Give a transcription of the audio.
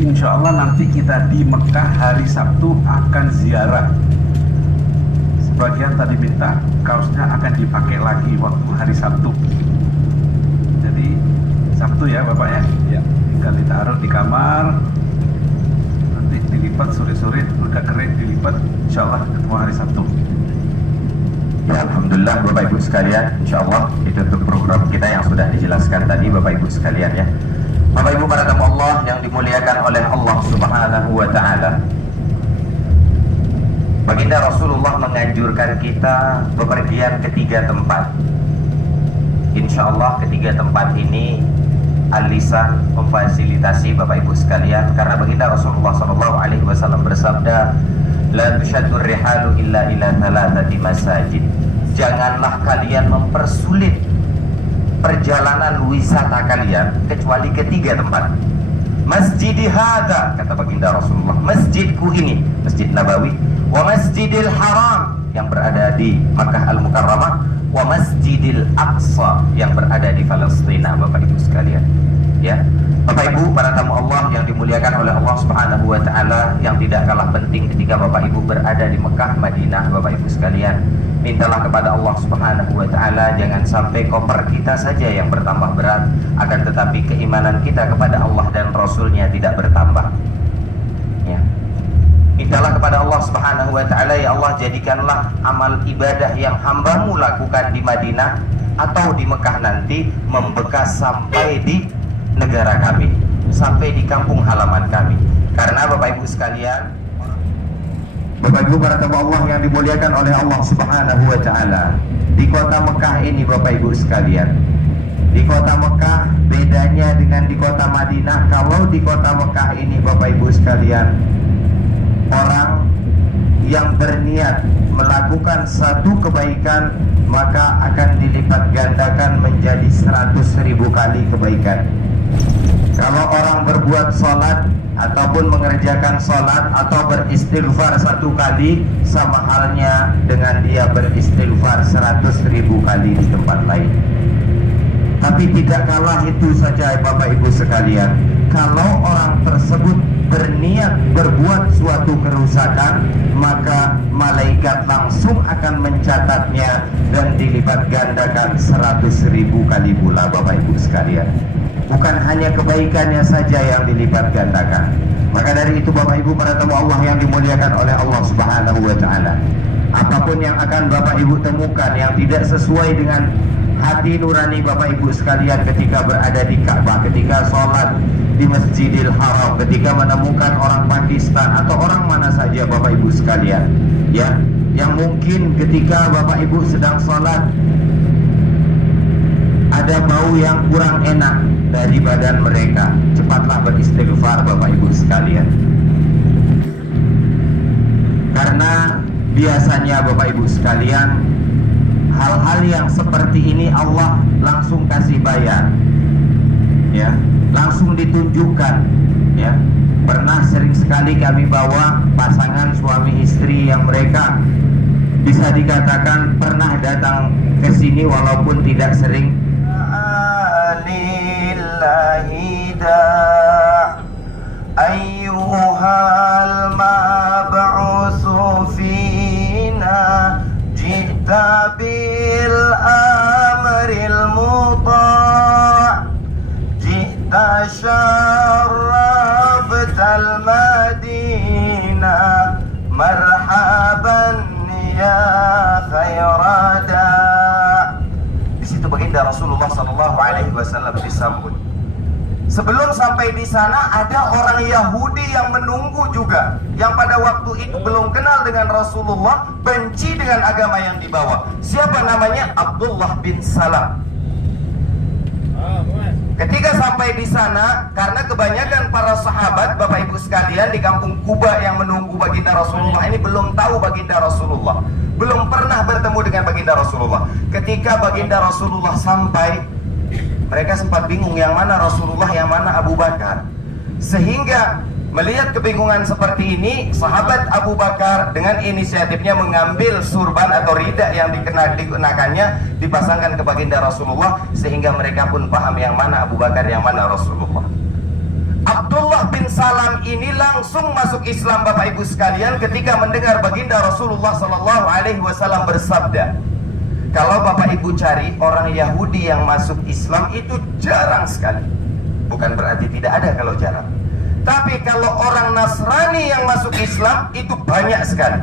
insya Allah nanti kita di Mekah hari Sabtu akan ziarah. Sebagian tadi minta kaosnya akan dipakai lagi waktu hari Sabtu. Jadi Sabtu ya Bapak ya, tinggal ditaruh di kamar, nanti dilipat sore-sore udah kering dilipat, insya Allah ketemu hari Sabtu. Ya, Alhamdulillah Bapak Ibu sekalian, insya Allah itu untuk program kita yang sudah dijelaskan tadi Bapak Ibu sekalian ya. Bapak Ibu para tamu Allah yang dimuliakan oleh Allah Subhanahu wa Ta'ala, Baginda Rasulullah menganjurkan kita bepergian ke 3 tempat. Insya Allah ketiga tempat ini Al-Lisan memfasilitasi Bapak Ibu sekalian, karena Baginda Rasulullah SAW bersabda, la tushaddur rihalu illa ila thalathati masajid. Janganlah kalian mempersulit perjalanan wisata kalian kecuali ke 3 tempat. Masjidi hadza, kata Baginda Rasulullah, masjidku ini, Masjid Nabawi, wa Masjidil Haram yang berada di Makkah Al-Mukarramah, wa Masjidil Aqsa yang berada di Palestina. Bapak Ibu sekalian ya, Bapak Ibu para tamu Allah yang dimuliakan oleh Allah Subhanahu wa Ta'ala, yang tidak kalah penting ketika Bapak Ibu berada di Mekah Madinah, Bapak Ibu sekalian, mintalah kepada Allah Subhanahu wa Ta'ala jangan sampai koper kita saja yang bertambah berat, akan tetapi keimanan kita kepada Allah dan Rasulnya tidak bertambah ya. Mintalah kepada Allah Subhanahu wa Ta'ala, ya Allah jadikanlah amal ibadah yang hambamu lakukan di Madinah atau di Mekah nanti membekas sampai di negara kami, sampai di kampung halaman kami. Karena Bapak Ibu sekalian, Bapak Ibu para tamu Allah yang dimuliakan oleh Allah Subhanahu wa Ta'ala, di kota Mekah ini Bapak Ibu sekalian, di kota Mekah bedanya dengan di kota Madinah. Kalau di kota Mekah ini Bapak Ibu sekalian, orang yang berniat melakukan satu kebaikan maka akan dilipat gandakan menjadi 100.000 kali kebaikan. Kalau orang berbuat sholat ataupun mengerjakan sholat atau beristighfar 1 kali, sama halnya dengan dia beristighfar 100.000 kali di tempat lain. Tapi tidak kalah itu saja Bapak Ibu sekalian, kalau orang tersebut berniat berbuat suatu kerusakan, maka malaikat langsung akan mencatatnya dan dilipat gandakan 100.000 kali pula Bapak Ibu sekalian. Bukan hanya kebaikannya saja yang dilipat gandakan. Maka dari itu Bapak Ibu para tamu Allah yang dimuliakan oleh Allah Subhanahu wa Ta'ala, apapun yang akan Bapak Ibu temukan yang tidak sesuai dengan hati nurani Bapak Ibu sekalian ketika berada di Ka'bah, ketika sholat di Masjidil Haram, ketika menemukan orang Pakistan atau orang mana saja Bapak Ibu sekalian ya, yang mungkin ketika Bapak Ibu sedang sholat ada bau yang kurang enak dari badan mereka, cepatlah beristighfar Bapak Ibu sekalian. Karena biasanya Bapak Ibu sekalian, hal-hal yang seperti ini Allah langsung kasih bayar ya, langsung ditunjukkan ya. Pernah sering sekali kami bawa pasangan suami istri yang mereka bisa dikatakan pernah datang ke sini walaupun tidak sering. Ayyuhal mab'utsu fina jita bil amril muta' jita syarraftal madinah marhaban ya khairada. Di situ Baginda Rasulullah SAW disambut. Sebelum sampai di sana ada orang Yahudi yang menunggu juga, yang pada waktu itu belum kenal dengan Rasulullah, benci dengan agama yang dibawa. Siapa namanya? Abdullah bin Salam. Ketika sampai di sana, karena kebanyakan para sahabat Bapak Ibu sekalian di kampung Kuba yang menunggu Baginda Rasulullah ini belum tahu Baginda Rasulullah, belum pernah bertemu dengan Baginda Rasulullah. Ketika Baginda Rasulullah sampai, mereka sempat bingung yang mana Rasulullah, yang mana Abu Bakar. Sehingga melihat kebingungan seperti ini, sahabat Abu Bakar dengan inisiatifnya mengambil surban atau rida yang dikenakannya, dipasangkan ke Baginda Rasulullah, sehingga mereka pun paham yang mana Abu Bakar, yang mana Rasulullah. Abdullah bin Salam ini langsung masuk Islam Bapak Ibu sekalian ketika mendengar baginda Rasulullah Sallallahu Alaihi Wasallam bersabda. Kalau Bapak Ibu cari orang Yahudi yang masuk Islam itu jarang sekali. Bukan berarti tidak ada kalau jarang. Tapi kalau orang Nasrani yang masuk Islam itu banyak sekali.